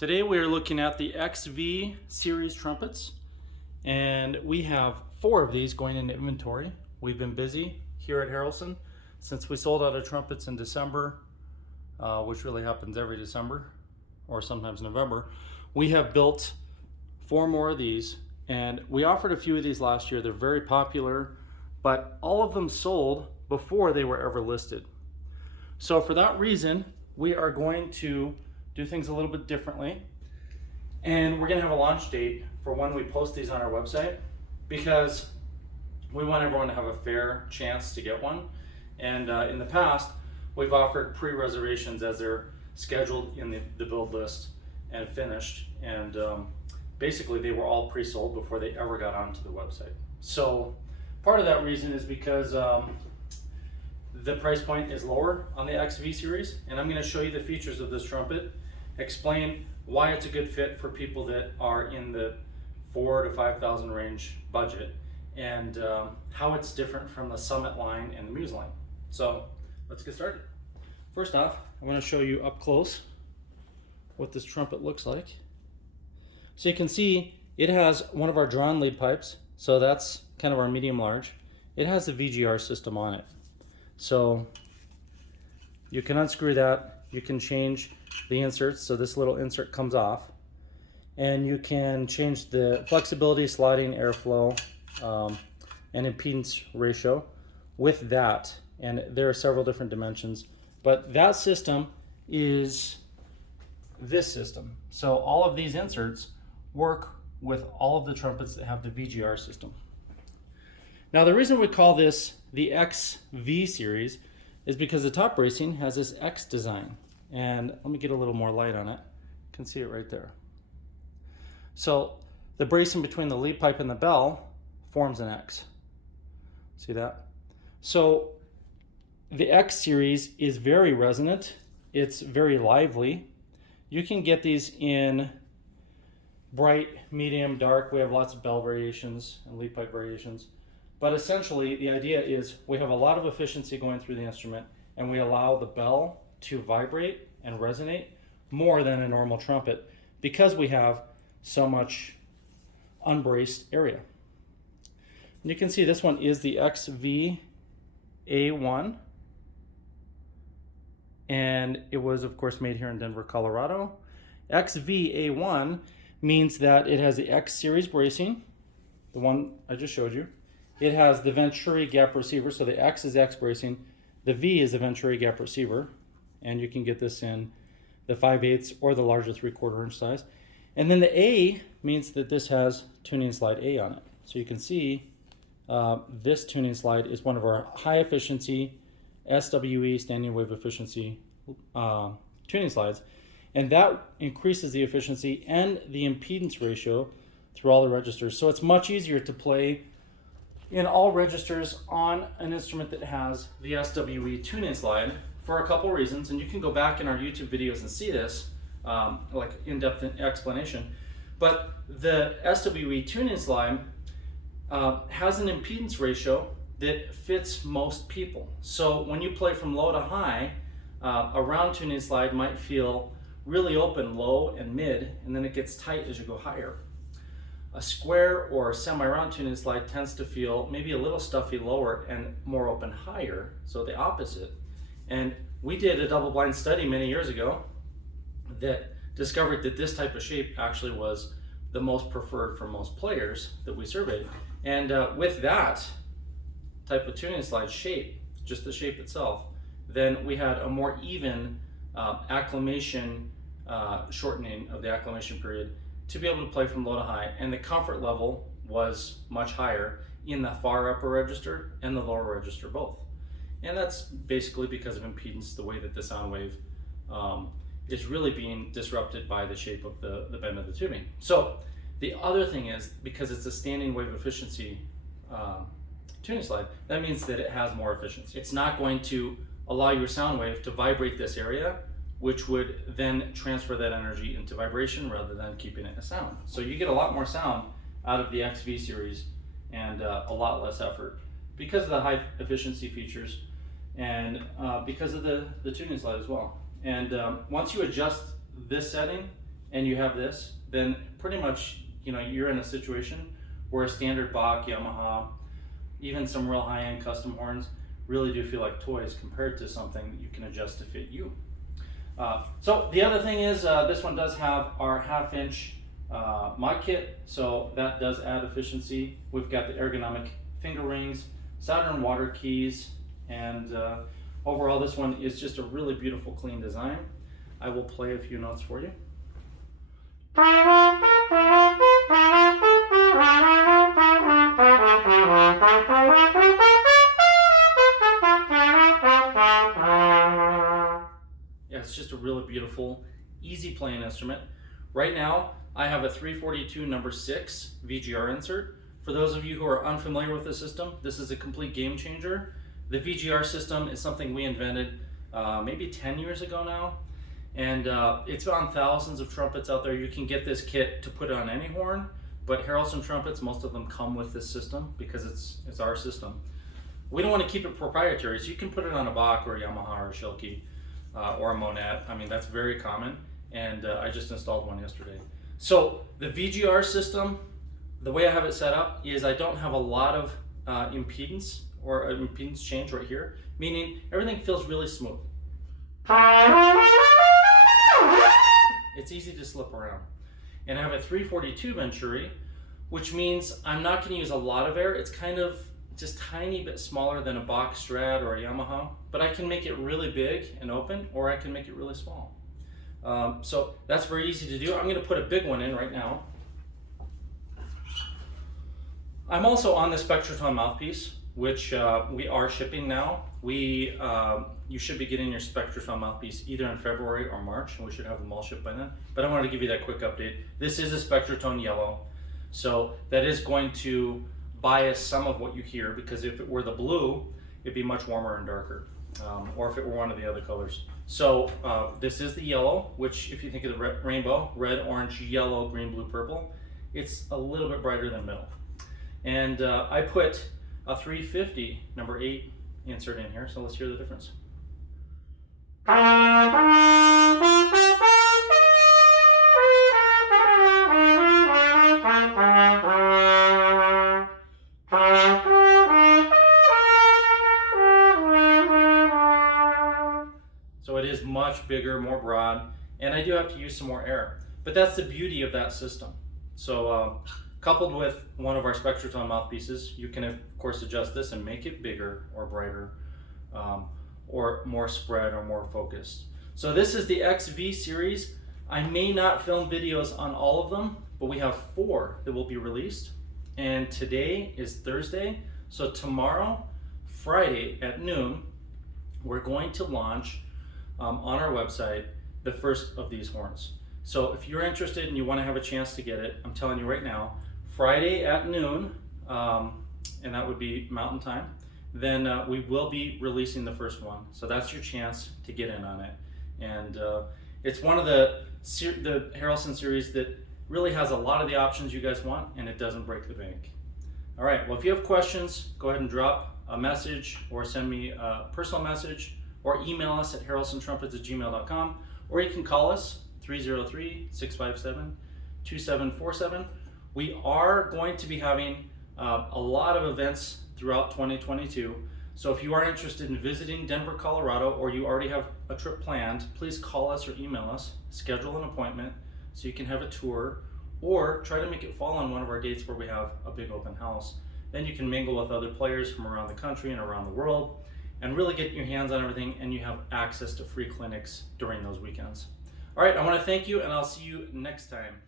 Today we are looking at the XV series trumpets, and we have 4 of these going into inventory. We've been busy here at Harrelson since we sold out of trumpets in December, which really happens every December or sometimes November. We have built 4 more of these, and we offered a few of these last year. They're very popular, but all of them sold before they were ever listed. So for that reason, we are going to do things a little bit differently, and we're going to have a launch date for when we post these on our website, because we want everyone to have a fair chance to get one. And in the past, we've offered pre-reservations as they're scheduled in the build list and finished, and basically they were all pre-sold before they ever got onto the website. So part of that reason is because the price point is lower on the XV series, and I'm going to show you the features of this trumpet, explain why it's a good fit for people that are in the $4,000 to $5,000 range budget, and how it's different from the Summit line and the Muse line. So let's get started. First off, I want to show you up close what this trumpet looks like. So you can see it has one of our drawn lead pipes, so that's kind of our medium large. It has the VGR system on it. So you can unscrew that, you can change the inserts, so this little insert comes off, and you can change the flexibility, sliding, airflow, and impedance ratio with that. And there are several different dimensions, but that system is this system. So all of these inserts work with all of the trumpets that have the VGR system. Now the reason we call this the XV series is because the top bracing has this X design. And let me get a little more light on it. You can see it right there. So the bracing between the lead pipe and the bell forms an X. See that? So the X series is very resonant. It's very lively. You can get these in bright, medium, dark. We have lots of bell variations and lead pipe variations. But essentially, the idea is we have a lot of efficiency going through the instrument, and we allow the bell to vibrate and resonate more than a normal trumpet because we have so much unbraced area. And you can see this one is the XV A1, and it was of course made here in Denver, Colorado. XV A1 means that it has the X series bracing, the one I just showed you. It has the Venturi gap receiver, so the X is X bracing, the V is the Venturi gap receiver, and you can get this in the 5/8 or the larger 3/4 inch size. And then the A means that this has tuning slide A on it. So you can see this tuning slide is one of our high efficiency SWE, standing wave efficiency tuning slides, and that increases the efficiency and the impedance ratio through all the registers. So it's much easier to play in all registers on an instrument that has the SWE tuning slide for a couple reasons, and you can go back in our YouTube videos and see this, like in-depth explanation. But the SWE tuning slide has an impedance ratio that fits most people. So when you play from low to high, a round tuning slide might feel really open, low and mid, and then it gets tight as you go higher. A square or semi-round tuning slide tends to feel maybe a little stuffy lower and more open higher, so the opposite. And we did a double-blind study many years ago that discovered that this type of shape actually was the most preferred for most players that we surveyed. And with that type of tuning slide shape, just the shape itself, then we had a more even acclimation, shortening of the acclimation period to be able to play from low to high, and the comfort level was much higher in the far upper register and the lower register both. And that's basically because of impedance, the way that the sound wave is really being disrupted by the shape of the bend of the tubing. So the other thing is, because it's a standing wave efficiency tuning slide, that means that it has more efficiency. It's not going to allow your sound wave to vibrate this area, which would then transfer that energy into vibration rather than keeping it a sound. So you get a lot more sound out of the XV series and a lot less effort because of the high efficiency features and because of the tuning slide as well. And once you adjust this setting, and you have this, then pretty much, you know, you're in a situation where a standard Bach, Yamaha, even some real high-end custom horns really do feel like toys compared to something that you can adjust to fit you. So the other thing is this one does have our 1/2 inch mod kit, so that does add efficiency. We've got the ergonomic finger rings, Saturn water keys, and overall this one is just a really beautiful, clean design. I will play a few notes for you. Yeah, it's just a really beautiful, easy playing instrument. Right now, I have a 342 number 6 VGR insert. For those of you who are unfamiliar with the system, this is a complete game changer. The VGR system is something we invented maybe 10 years ago now, and it's on thousands of trumpets out there. You can get this kit to put on any horn, but Harrelson trumpets, most of them come with this system because it's our system. We don't want to keep it proprietary, so you can put it on a Bach or a Yamaha or a Schilke or a Monette. I mean, that's very common, and I just installed one yesterday. So the VGR system, the way I have it set up is I don't have a lot of impedance or an impedance change right here, meaning everything feels really smooth. It's easy to slip around. And I have a 342 Venturi, which means I'm not going to use a lot of air. It's kind of just tiny bit smaller than a Bach Strat or a Yamaha, but I can make it really big and open, or I can make it really small. So that's very easy to do. I'm going to put a big one in right now. I'm also on the Spectratron mouthpiece, which we are shipping now. You should be getting your Spectratron mouthpiece either in February or March, and we should have them all shipped by then. But I wanted to give you that quick update. This is a Spectratron yellow, so that is going to bias some of what you hear, because if it were the blue, it'd be much warmer and darker, or if it were one of the other colors. So this is the yellow, which if you think of the rainbow, red, orange, yellow, green, blue, purple, it's a little bit brighter than middle. And I put a 350 number 8 insert in here, so let's hear the difference. So it is much bigger, more broad, and I do have to use some more air. But that's the beauty of that system. So coupled with one of our Spectratron mouthpieces, you can of course adjust this and make it bigger or brighter, or more spread or more focused. So this is the XV series. I may not film videos on all of them, but we have 4 that will be released. And today is Thursday, so tomorrow, Friday at noon, we're going to launch on our website the first of these horns. So if you're interested and you want to have a chance to get it, I'm telling you right now, Friday at noon, and that would be Mountain Time, then we will be releasing the first one. So that's your chance to get in on it. And it's one of the Harrelson series that really has a lot of the options you guys want, and it doesn't break the bank. All right, well, if you have questions, go ahead and drop a message or send me a personal message or email us at harrelsontrumpets@gmail.com, or you can call us 303-657-2747. We are going to be having a lot of events throughout 2022. So if you are interested in visiting Denver, Colorado, or you already have a trip planned, please call us or email us, schedule an appointment so you can have a tour, or try to make it fall on one of our dates where we have a big open house. Then you can mingle with other players from around the country and around the world and really get your hands on everything, and you have access to free clinics during those weekends. All right, I want to thank you, and I'll see you next time.